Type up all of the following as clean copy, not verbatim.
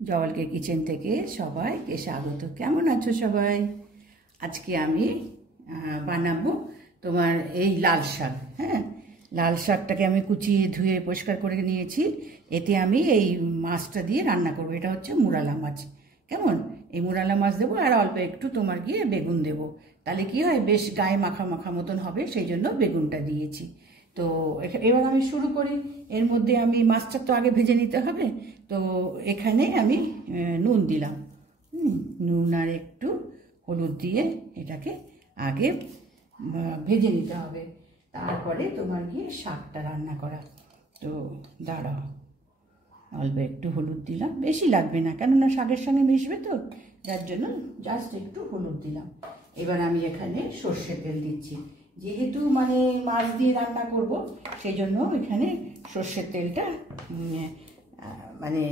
জওয়ালকে kitchen থেকে সবাইকে স্বাগত। কেমন আছো সবাই? আজকে আমি বানাবো তোমার এই লাল শাক। হ্যাঁ, লাল শাকটাকে আমি কুচিয়ে ধুয়ে পরিষ্কার করে নিয়েছি। এতে আমি এই মাছটা দিয়ে রান্না করবো। এটা হচ্ছে মুরালা মাছ। কেমন, এই মুরালা মাছ দেবো আর অল্প একটু তোমার গিয়ে বেগুন দেবো। তাহলে কি হয়, বেশ গায়ে মাখা মাখা মতন হবে, সেই জন্য বেগুনটা দিয়েছি। তো এবার আমি শুরু করি। এর মধ্যে আমি মাছটা তো আগে ভেজে নিতে হবে। তো এখানে আমি নুন দিলাম, নুন আর একটু হলুদ দিয়ে এটাকে আগে ভেজে নিতে হবে, তারপরে তোমার গিয়ে শাকটা রান্না করা। তো দাঁড়াও, অল্প একটু হলুদ দিলাম, বেশি লাগবে না, কেননা শাকের সঙ্গে মিশবে তো, যার জন্য জাস্ট একটু হলুদ দিলাম। এবার আমি এখানে সর্ষের তেল দিচ্ছি, যেহেতু মানে মাছ দিয়ে রান্না করব, সেই জন্য এখানে সর্ষের তেলটা মানে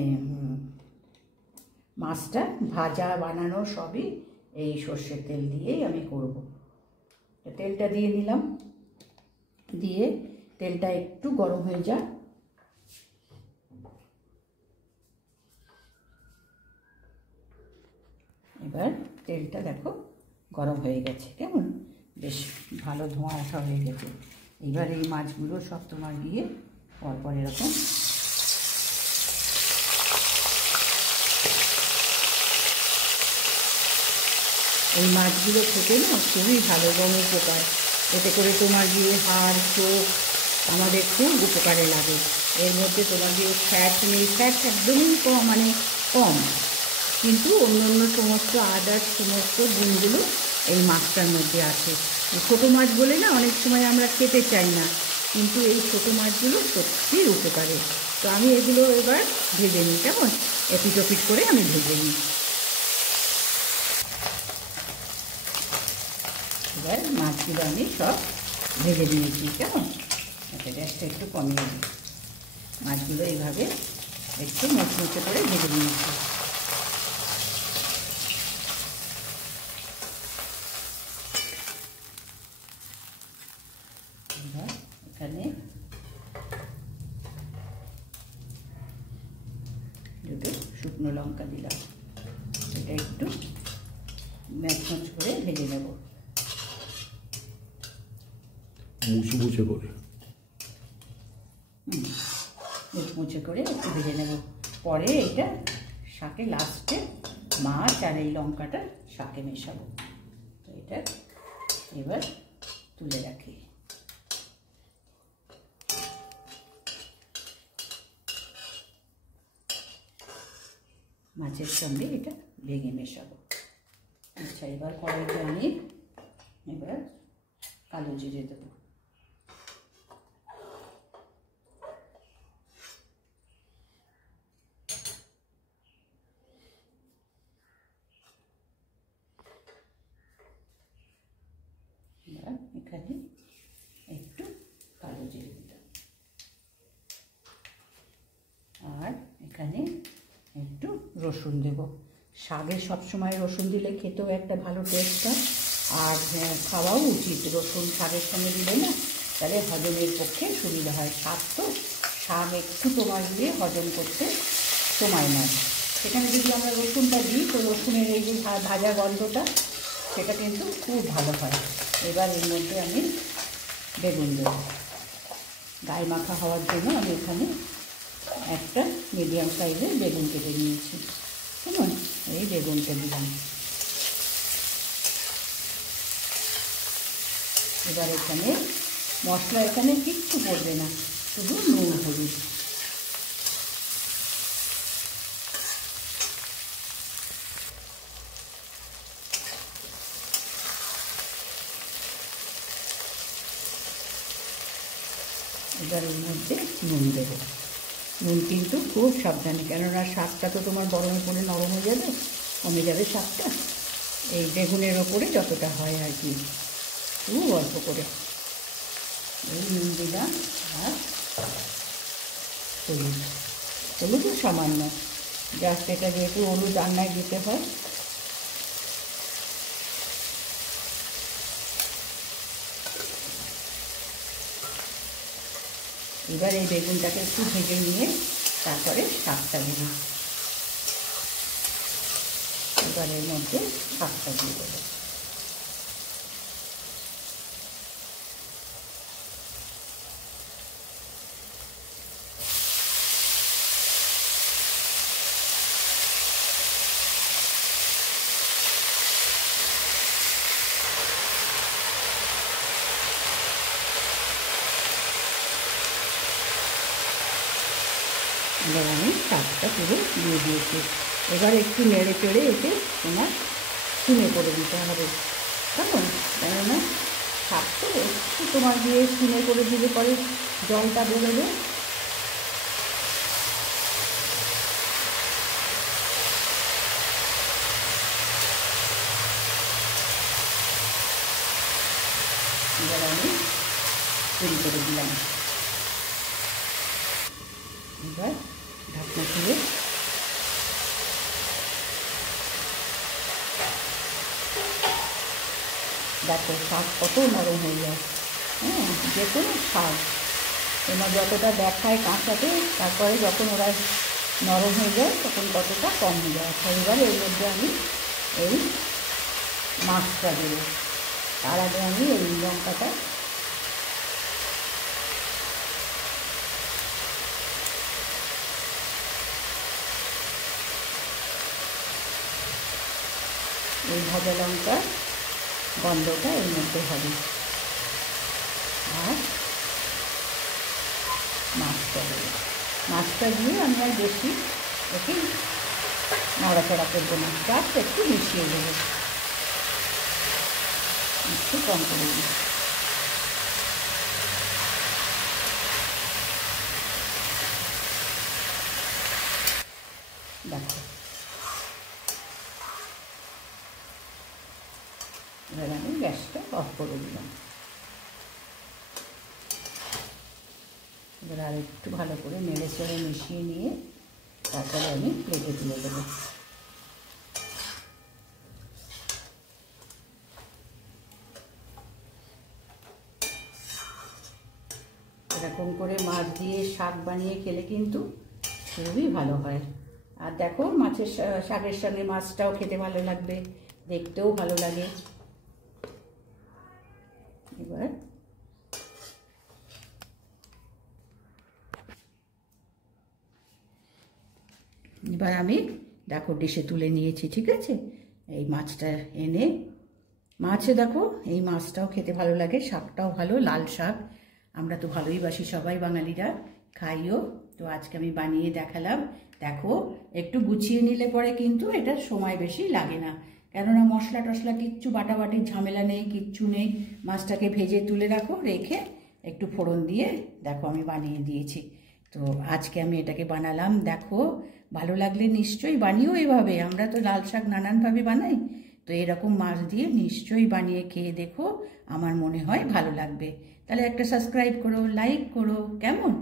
মাছটা ভাজা বানানো সবই এই সর্ষের তেল দিয়েই আমি করব। তেলটা দিয়ে নিলাম, দিয়ে তেলটা একটু গরম হয়ে যায়। এবার তেলটা দেখো গরম হয়ে গেছে, কেমন বেশ ভালো ধোঁয়া ওঠা হয়ে গেছে। এবার এই মাছগুলো সব তোমার গিয়ে পরপর এরকম এই মাছগুলো খেতে না খুবই ভালো, এবং উপকার। এতে করে তোমার গিয়ে হাড় চোখ আমাদের খুব উপকারে লাগে। এর মধ্যে তোমার গিয়ে ফ্যাট নেই, ফ্যাট একদমই কম, মানে কম, কিন্তু অন্য অন্য সমস্ত আদার্স সমস্ত গুণগুলো এই মাছটার মধ্যে আছে। ছোটো মাছ বলে না অনেক সময় আমরা খেতে চাই না, কিন্তু এই ছোটো মাছগুলো সত্যিই উপকারে। তো আমি এগুলো এবার ভেজে নিই, কেমন এপিট ওপিট করে আমি ভেজে নিই। এবার মাছগুলো আমি সব ভেজে নিয়েছি, কেমন একটা গ্যাসটা একটু কমিয়ে দিই। মাছগুলো এইভাবে একটু মচমচে করে ভেজে নিয়েছি। এবার এখানে দুটো শুকনো লঙ্কা দিলাম, এটা একটু ম্যাচমচ করে ভেজে নেব, মুচমুচে করে মুচমুচে করে একটু ভেজে নেব। পরে এটা শাকে লাস্টে মাছ আর এই লঙ্কাটা শাকে মেশাবো। তো এটা এবার তুলে রাখি। মাছের সঙ্গে এটা ভেঙে মেশাবো। আচ্ছা, এবার কড়াইতে আমি এবার কালো জিরে দেবো, এখানে একটু কালো জিরে দিলাম, আর এখানে একটু রসুন দেব। শাকে সবসময় রসুন দিলে খেতেও একটা ভালো টেস্ট হয়, আর খাওয়াও উচিত। রসুন শাকের সঙ্গে দিলে না, তাহলে হজমের পক্ষে সুবিধা হয়। শাক তো, শাক একটু তোমার দিয়ে হজম করতে সময় নেয়। সেখানে যদি আমরা রসুনটা দিই, তো রসুনের এই যে ভাজা গন্ধটা, সেটা কিন্তু খুব ভালো হয়। এবার এর মধ্যে আমি বেগুন দেব। গায়ে মাখা হওয়ার জন্য আমি এখানে একটা মিডিয়াম সাইজের বেগুন কেটে নিয়েছি, কেমন এই বেগুনটা দিলাম। এবার এখানে মশলা এখানে কিচ্ছু পড়বে না, শুধু নুন হলুদ। এবার এর মধ্যে নুন দেবো। নুন কিন্তু খুব সাবধানে, কেননা শাকটা তো তোমার গরমে পড়ে নরম হয়ে যাবে, কমে যাবে শাকটা। এই বেগুনের ওপরে যতটা হয় আর কি, খুব অল্প করে এই নুন দিলাম। আর হলুদ, হলুদও সামান্য, জাস্ট এটা যেহেতু হলুদ রান্নায় দিতে হয়। এবার এই বেগুনটাকে একটু ভেজে নিয়ে তারপরে শাকটা দিলাম। এবারের মধ্যে শাকটা দিয়ে দেবো। এবার আমি শাকটা পুরো দিয়ে দিয়েছি। এবার একটু নেড়ে চেড়ে এতে তোমার সিমে করে দিতে হবে, কেমন? কেননা শাক তো একটু তোমার দিয়ে সিমে করে দিলে পরে জলটা বেরোবে। এবার আমি সিম করে দিলাম। এবার ঢাকনা খুলে দেখো শাক কত নরম হয়ে যায়। হ্যাঁ, যে কোনো শাক তোমার যতটা দেখায় কাঁচাতে, তারপরে যখন ওরা নরম হয়ে যায় তখন কতটা কম হয়ে যায়। এবার এর মধ্যে আমি এই মাছটা দেবো। তার আগে আমি এই লঙ্কাটা এই ভাজা লঙ্কা গন্ধটা এর মধ্যে হবে, আর মাছটা দেবো। মাছটা দিয়ে আমি আর বেশি ওকে নাড়াচাড়া করবো না, জাস্ট একটু মিশিয়ে দেবো, একটু কম করে দিই। দেখো এবার আমি গ্যাসটা অফ করে দিলাম। এবার আর একটু ভালো করে নেড়ে চেড়ে মিশিয়ে নিয়ে তারপরে আমি প্লেটে তুলে দেবো। এরকম করে মাছ দিয়ে শাক বানিয়ে খেলে কিন্তু খুবই ভালো হয়। আর দেখো মাছের শাকের সঙ্গে মাছটাও খেতে ভালো লাগবে, দেখতেও ভালো লাগে। এবার আমি দেখো ডিশে তুলে নিয়েছি, ঠিক আছে? এই মাছটা এনে মাছে দেখো এই মাছটাও খেতে ভালো লাগে, শাকটাও ভালো, লাল শাক আমরা তো ভালোই বাসি সবাই, বাঙালিরা খাইও। তো আজকে আমি বানিয়ে দেখালাম। দেখো একটু গুছিয়ে নিলে পরে কিন্তু এটা সময় বেশি লাগে না, কেননা মশলা টশলা কিচ্ছু বাটাবাটির ঝামেলা নেই, কিচ্ছু নেই। মাছটাকে ভেজে তুলে রাখো, রেখে একটু ফোড়ন দিয়ে দেখো আমি বানিয়ে দিয়েছি। তো আজকে আমি এটাকে বানালাম। দেখো ভালো লাগলে নিশ্চয়ই বানিও এভাবে, আমরা তো লাল শাক নানানভাবে বানাই, তো এরকম মাছ দিয়ে নিশ্চয়ই বানিয়ে খেয়ে দেখো, আমার মনে হয় ভালো লাগবে। তাহলে একটা সাবস্ক্রাইব করো, লাইক করো, কেমন?